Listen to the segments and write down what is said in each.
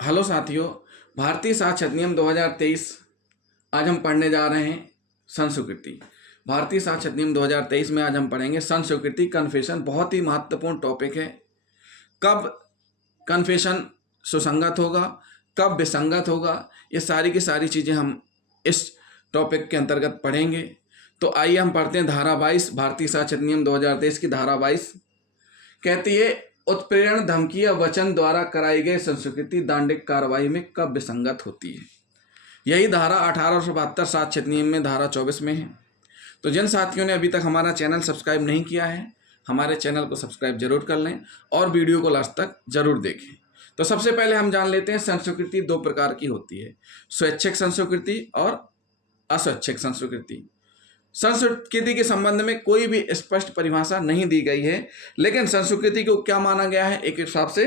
Hello साथियों, भारतीय साक्षर अधिनियम 2023 आज हम पढ़ने जा रहे हैं संस्कृति। भारतीय साक्षर अधिनियम 2023 में आज हम पढ़ेंगे संस्कृति कन्फेशन। बहुत ही महत्वपूर्ण टॉपिक है। कब कन्फेशन सुसंगत होगा, कब विसंगत होगा, ये सारी की सारी चीज़ें हम इस टॉपिक के अंतर्गत पढ़ेंगे। तो आइए हम पढ़ते हैं धारा 22, भारतीय साक्षर अधिनियम 2023 की धारा 22 कहती है उत्प्रेरण, धमकी या वचन द्वारा कराई गई संस्कृति दांडिक कार्रवाई में कब विसंगत होती है। यही धारा 1872 साक्षर अधिनियम में धारा 24 में है। तो जिन साथियों ने अभी तक हमारा चैनल सब्सक्राइब नहीं किया है, हमारे चैनल को सब्सक्राइब जरूर कर लें और वीडियो को लास्ट तक जरूर देखें। तो सबसे पहले हम जान लेते हैं संस्कृति दो प्रकार की होती है, स्वैच्छिक संस्कृति और अस्वैच्छिक संस्कृति। संस्कृति के संबंध में कोई भी स्पष्ट परिभाषा नहीं दी गई है, लेकिन संस्कृति को क्या माना गया है, एक हिसाब से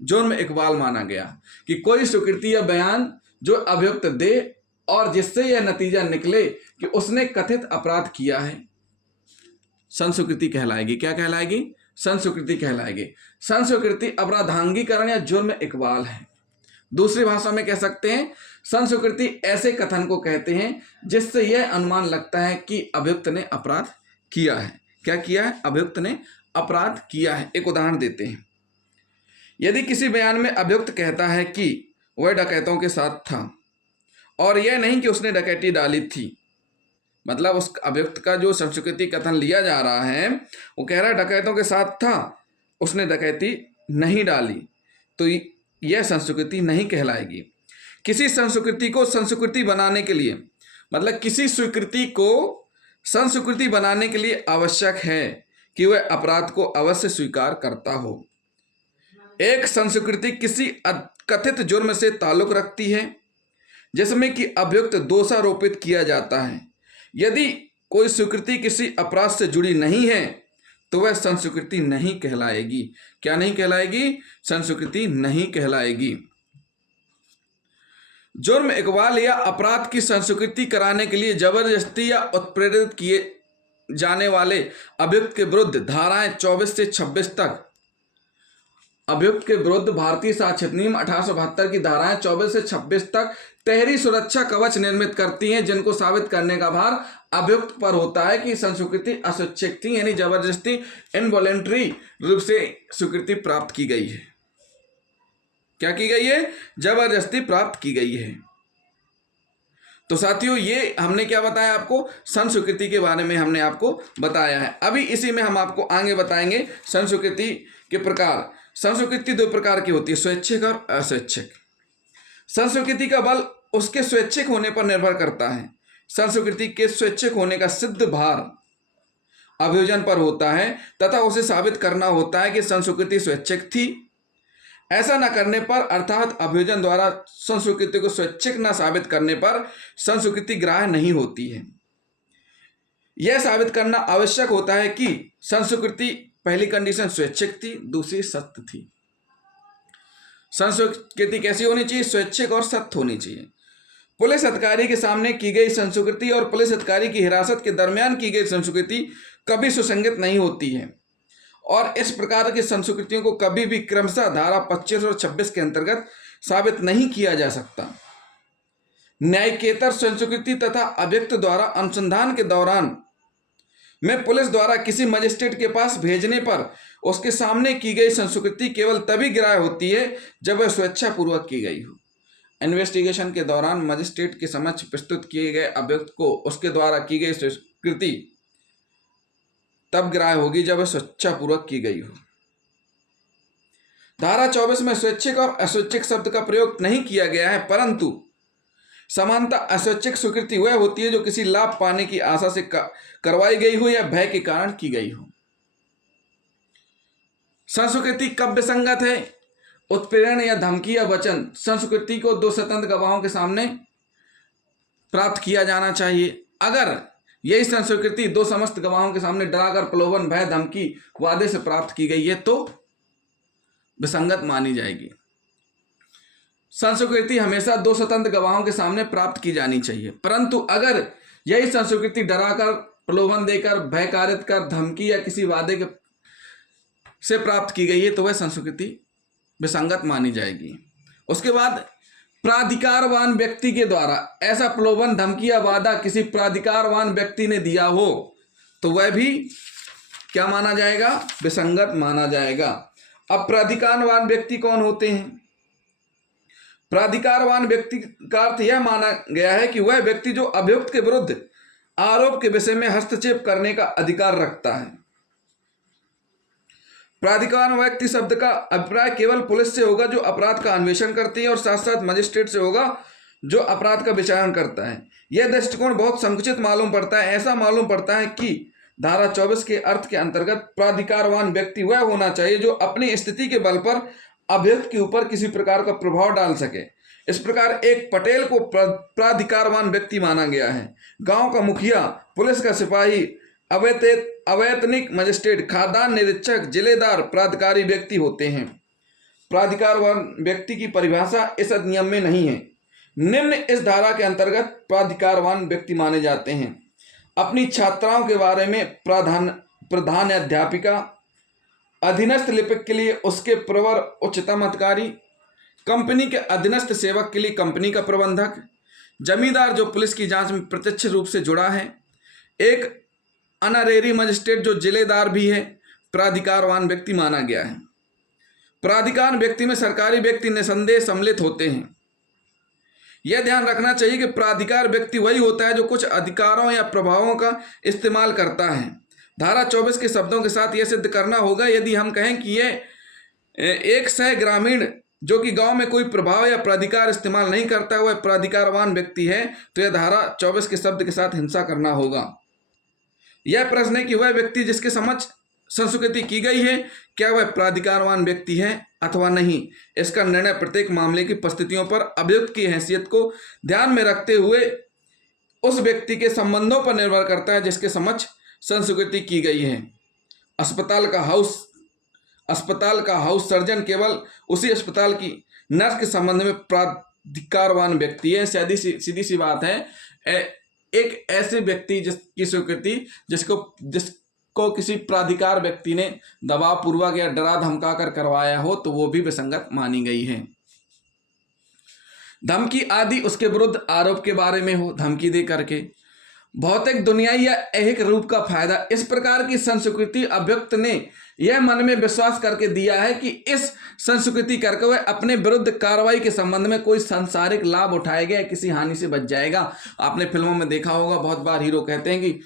जुर्म इकबाल माना गया कि कोई स्वीकृति या बयान जो अभियुक्त दे और जिससे यह नतीजा निकले कि उसने कथित अपराध किया है, संस्कृति कहलाएगी। क्या कहलाएगी? संस्कृति कहलाएगी। संस्कृति अपराधांगीकरण या जुर्म इकबाल है। दूसरी भाषा में कह सकते हैं संस्कृति ऐसे कथन को कहते हैं जिससे यह अनुमान लगता है कि अभियुक्त ने अपराध किया है। क्या किया है? अभियुक्त ने अपराध किया है। एक उदाहरण देते हैं। यदि किसी बयान में अभियुक्त कहता है कि वह डकैतों के साथ था और यह नहीं कि उसने डकैती डाली थी, मतलब उस अभियुक्त का जो संस्कृति कथन लिया जा रहा है वो कह रहा है डकैतों के साथ था, उसने डकैती नहीं डाली, तो यह संस्कृति नहीं कहलाएगी। किसी संस्कृति को संस्कृति बनाने के लिए, मतलब किसी स्वीकृति को संस्कृति बनाने के लिए आवश्यक है कि वह अपराध को अवश्य स्वीकार करता हो। एक संस्कृति किसी कथित जुर्म से ताल्लुक रखती है जिसमें कि अभियुक्त दोषारोपित किया जाता है। यदि कोई स्वीकृति किसी अपराध से जुड़ी नहीं है तो वह संस्कृति नहीं कहलाएगी। क्या नहीं कहलाएगी? संस्कृति नहीं कहलाएगी। जुर्म इकबाल या अपराध की संस्कृति कराने के लिए जबरदस्ती या उत्प्रेरित किए जाने वाले अभियुक्त के विरुद्ध धाराएं 24 से 26 तक, अभियुक्त के विरुद्ध भारतीय साक्ष्य अधिनियम 1872 की धाराएं 24 से 26 तक तहरी सुरक्षा कवच निर्मित करती हैं, जिनको साबित करने का भार अभियुक्त पर होता है कि संस्कृति अस्वैच्छिक थी, यानी जबरदस्ती इनवॉलेंटरी रूप से स्वीकृति प्राप्त की गई है। क्या की गई है? जबरदस्ती प्राप्त की गई है। तो साथियों, ये हमने क्या बताया आपको? संस्कृति के बारे में हमने आपको बताया है। अभी इसी में हम आपको आगे बताएंगे संस्कृति के प्रकार। संस्कृति दो प्रकार की होती है, स्वैच्छिक और अस्वैच्छिक। संस्कृति का बल उसके स्वैच्छिक होने पर निर्भर करता है। संस्कृति के स्वैच्छिक होने का सिद्ध भार अभियोजन पर होता है तथा उसे साबित करना होता है कि संस्कृति स्वैच्छिक थी। ऐसा न करने पर, अर्थात अभियोजन द्वारा संस्कृति को स्वैच्छिक न साबित करने पर संस्कृति ग्राह्य नहीं होती है। यह साबित करना आवश्यक होता है कि संस्कृति, पहली कंडीशन स्वैच्छिक थी, दूसरी सत्य थी। संस्कृति कैसी होनी चाहिए? स्वैच्छिक और सत्य होनी चाहिए। पुलिस अधिकारी के सामने की गई संस्कृति और पुलिस अधिकारी की हिरासत के दरमियान की गई संस्कृति कभी सुसंगत नहीं होती है और इस प्रकार की संस्कृतियों को कभी भी क्रमशः धारा 25 और 26 के अंतर्गत साबित नहीं किया जा सकता। न्यायिकेतर संस्कृति तथा अभियुक्त द्वारा अनुसंधान के दौरान में पुलिस द्वारा किसी मजिस्ट्रेट के पास भेजने पर उसके सामने की गई संस्कृति केवल तभी ग्राह्य होती है जब वह स्वेच्छापूर्वक की गई हो। इन्वेस्टिगेशन के दौरान मजिस्ट्रेट के समक्ष प्रस्तुत किए गए अभियुक्त को उसके द्वारा की गई संस्कृति तब ग्राह्य होगी जब वह स्वेच्छापूर्वक की गई हो। धारा 24 में स्वैच्छिक और अस्वैच्छिक शब्द का प्रयोग नहीं किया गया है, परंतु समानता अस्वैच्छिक स्वीकृति वह होती है जो किसी लाभ पाने की आशा से करवाई गई हो या भय के कारण की गई हो। संस्कृति कब विसंगत है? उत्प्रेरण या धमकी या वचन संस्कृति को दो स्वतंत्र गवाहों के सामने प्राप्त किया जाना चाहिए। अगर यही संस्कृति दो समस्त गवाहों के सामने डराकर, प्रलोभन, भय, धमकी, वादे से प्राप्त की गई है तो विसंगत मानी जाएगी। संस्कृति हमेशा दो स्वतंत्र गवाहों के सामने प्राप्त की जानी चाहिए, परंतु अगर यही संस्कृति डराकर, प्रलोभन देकर, भय कारित कर, धमकी या किसी वादे से प्राप्त की गई है तो वह संस्कृति विसंगत मानी जाएगी। उसके बाद प्राधिकारवान व्यक्ति के द्वारा ऐसा प्रलोभन, धमकी या वादा किसी प्राधिकारवान व्यक्ति ने दिया हो तो वह भी क्या माना जाएगा? विसंगत माना जाएगा। अब प्राधिकारवान व्यक्ति कौन होते हैं? प्राधिकारवान व्यक्ति का अर्थ यह माना गया है कि वह व्यक्ति जो अभियुक्त के विरुद्ध आरोप के विषय में हस्तक्षेप करने का अधिकार रखता है। प्राधिकारवान व्यक्ति शब्द का अभिप्राय केवल पुलिस से होगा जो अपराध का अन्वेषण करती है और साथ साथ मजिस्ट्रेट से होगा जो अपराध का विचारण करता है। यह दृष्टिकोण बहुत संकुचित मालूम पड़ता है। ऐसा मालूम पड़ता है कि धारा 24 के अर्थ के अंतर्गत प्राधिकारवान व्यक्ति वह होना चाहिए जो अपनी स्थिति के बल पर अभियुक्त के ऊपर किसी प्रकार का प्रभाव डाल सके। इस प्रकार एक पटेल को प्राधिकारवान व्यक्ति माना गया है। गांव का मुखिया, पुलिस का सिपाही, अवैतनिक मजिस्ट्रेट, खाद्यान्न निरीक्षक, जिलेदार प्राधिकारी व्यक्ति होते हैं। प्राधिकारवान व्यक्ति की परिभाषा इस अधिनियम में नहीं है। निम्न इस धारा के अंतर्गत प्राधिकारवान व्यक्ति माने जाते हैं: अपनी छात्राओं के बारे में प्रधानाध्यापिका, अधीनस्थ लिपिक के लिए उसके प्रवर उच्चतम अधिकारी, कंपनी के अधीनस्थ सेवक के लिए कंपनी का प्रबंधक, जमींदार जो पुलिस की जांच में प्रत्यक्ष रूप से जुड़ा है, एक अनरेरी मजिस्ट्रेट जो जिलेदार भी है, प्राधिकारवान व्यक्ति माना गया है। प्राधिकार व्यक्ति में सरकारी व्यक्ति निसंदेह सम्मिलित होते हैं। यह ध्यान रखना चाहिए कि प्राधिकार व्यक्ति वही होता है जो कुछ अधिकारों या प्रभावों का इस्तेमाल करता है। धारा 24 के शब्दों के साथ यह सिद्ध करना होगा, यदि हम कहें कि यह एक सह ग्रामीण जो कि गांव में कोई प्रभाव या प्राधिकार इस्तेमाल नहीं करता वह प्राधिकारवान व्यक्ति है, तो यह धारा 24 के शब्द के साथ हिंसा करना होगा। यह प्रश्न है कि वह व्यक्ति जिसके समक्ष संस्वीकृति की गई है क्या वह प्राधिकारवान व्यक्ति है अथवा नहीं। इसका निर्णय प्रत्येक मामले की परिस्थितियों पर अभियुक्त की हैसियत को ध्यान में रखते हुए उस व्यक्ति के संबंधों पर निर्भर करता है जिसके समक्ष संस्वीकृति की गई है। अस्पताल का हाउस सर्जन केवल उसी अस्पताल की नर्स के संबंध में प्राधिकारवान व्यक्ति है। सीधी सी बात है, एक ऐसे व्यक्ति जिसकी स्वीकृति जिसको किसी प्राधिकार व्यक्ति ने दबाव पूर्वक या डरा धमका कर करवाया हो तो वो भी विसंगत मानी गई है। धमकी आदि उसके विरुद्ध आरोप के बारे में हो, धमकी दे करके भौतिक, दुनियाई या ऐहिक रूप का फायदा। इस प्रकार की संस्वीकृति अभियुक्त ने यह मन में विश्वास करके दिया है कि इस संस्वीकृति करके वह अपने विरुद्ध कार्रवाई के संबंध में कोई सांसारिक लाभ उठाएगा या किसी हानि से बच जाएगा। आपने फिल्मों में देखा होगा, बहुत बार हीरो कहते हैं कि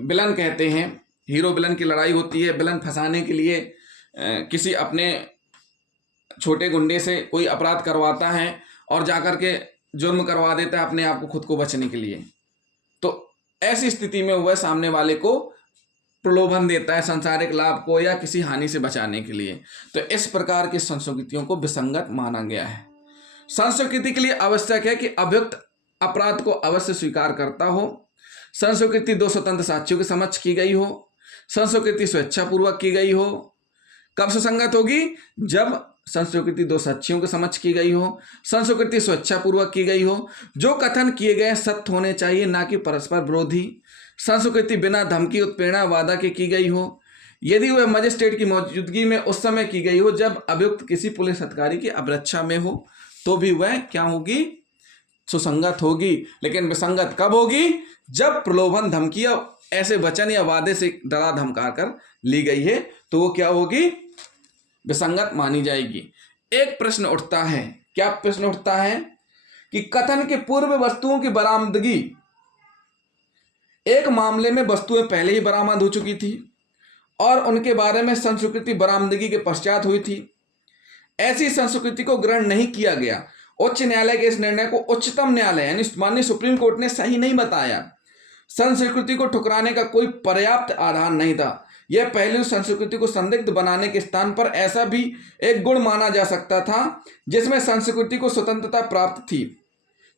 विलन कहते हैं, हीरो विलन की लड़ाई होती है, विलन फंसाने के लिए किसी अपने छोटे गुंडे से कोई अपराध करवाता है और जाकर के जुर्म करवा देता है अपने आप को, खुद को बचने के लिए। तो ऐसी स्थिति में वह सामने वाले को प्रलोभन देता है सांसारिक लाभ को या किसी हानि से बचाने के लिए। तो इस प्रकार की संस्कृतियों को विसंगत माना गया है। संस्कृति के लिए आवश्यक है कि अभियुक्त अपराध को अवश्य स्वीकार करता हो। संस्कृति दो स्वतंत्र साक्षियों के समक्ष की गई हो। संस्कृति स्वेच्छापूर्वक की गई हो। कब सुसंगत होगी? जब संस्कृति दो साक्षियों के समक्ष की गई हो, संस्कृति स्वेच्छापूर्वक की गई हो, जो कथन किए गए सत्य होने चाहिए ना कि परस्पर विरोधी, संस्कृति बिना धमकी, उत्प्रेरणा, वादा के की गई हो, यदि वह मजिस्ट्रेट की मौजूदगी में उस समय की गई हो जब अभियुक्त किसी पुलिस अधिकारी की अवरक्षा में हो, तो भी वह क्या होगी? सुसंगत होगी। लेकिन विसंगत कब होगी? जब प्रलोभन, धमकी या ऐसे वचन या वादे से डरा धमका कर ली गई है तो वो क्या होगी? विसंगत मानी जाएगी। एक प्रश्न उठता है, क्या प्रश्न उठता है कि कथन के पूर्व वस्तुओं की बरामदगी, एक मामले में वस्तुएं पहले ही बरामद हो चुकी थी और उनके बारे में संस्वीकृति बरामदगी के पश्चात हुई थी। ऐसी संस्वीकृति को ग्रहण नहीं किया गया। उच्च न्यायालय के इस निर्णय को उच्चतम न्यायालय यानी माननीय सुप्रीम कोर्ट ने सही नहीं बताया। संस्वीकृति को ठुकराने का कोई पर्याप्त आधार नहीं था। यह पहलू संस्कृति को संदिग्ध बनाने के स्थान पर ऐसा भी एक गुण माना जा सकता था जिसमें संस्कृति को स्वतंत्रता प्राप्त थी।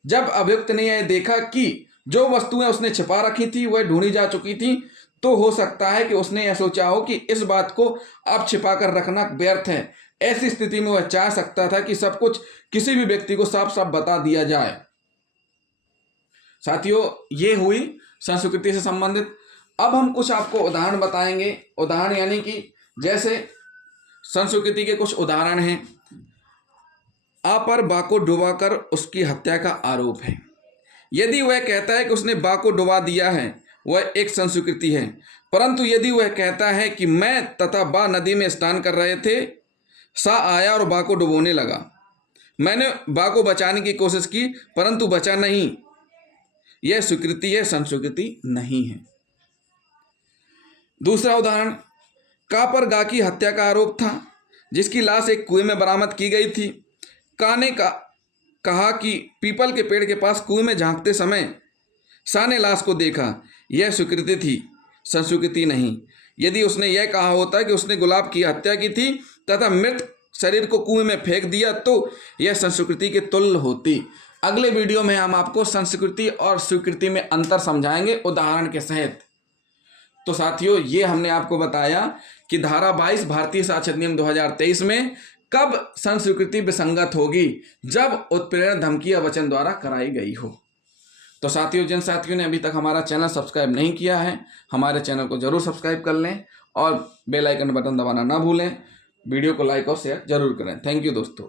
जब अभियुक्त ने यह देखा कि जो वस्तुएं उसने छिपा रखी थी वह ढूंढी जा चुकी थी, तो हो सकता है कि उसने यह सोचा हो कि इस बात को अब छिपा कर रखना व्यर्थ है। ऐसी स्थिति में वह चाह सकता था कि सब कुछ किसी भी व्यक्ति को साफ साफ बता दिया जाए। साथियों, ये हुई संस्कृति से संबंधित। अब हम कुछ आपको उदाहरण बताएंगे। उदाहरण यानी कि जैसे संस्कृति के कुछ उदाहरण हैं। आ पर बा को डुबाकर उसकी हत्या का आरोप है। यदि वह कहता है कि उसने बा को डुबा दिया है, वह एक संस्कृति है। परंतु यदि वह कहता है कि मैं तथा बा नदी में स्नान कर रहे थे, सा आया और बा को डुबोने लगा, मैंने बा को बचाने की कोशिश की परंतु बचा नहीं, यह स्वीकृति है, संस्कृति नहीं है। दूसरा उदाहरण, का पर गा की हत्या का आरोप था, जिसकी लाश एक कुएं में बरामद की गई थी। का ने कहा कि पीपल के पेड़ के पास कुएं में झांकते समय सा ने लाश को देखा, यह स्वीकृति थी, संस्कृति नहीं। यदि उसने यह कहा होता कि उसने गुलाब की हत्या की थी तथा मृत शरीर को कुएं में फेंक दिया, तो यह संस्कृति के तुल्य होती। अगले वीडियो में हम आपको संस्कृति और स्वीकृति में अंतर समझाएंगे उदाहरण के सहित। तो साथियों, ये हमने आपको बताया कि धारा 22 भारतीय साक्ष्य अधिनियम 2023 में कब संस्वीकृति विसंगत होगी, जब उत्प्रेरण धमकी या वचन द्वारा कराई गई हो। तो साथियों, जिन साथियों ने अभी तक हमारा चैनल सब्सक्राइब नहीं किया है, हमारे चैनल को जरूर सब्सक्राइब कर लें और बेल आइकन बटन दबाना ना भूलें। वीडियो को लाइक और शेयर जरूर करें। थैंक यू दोस्तों।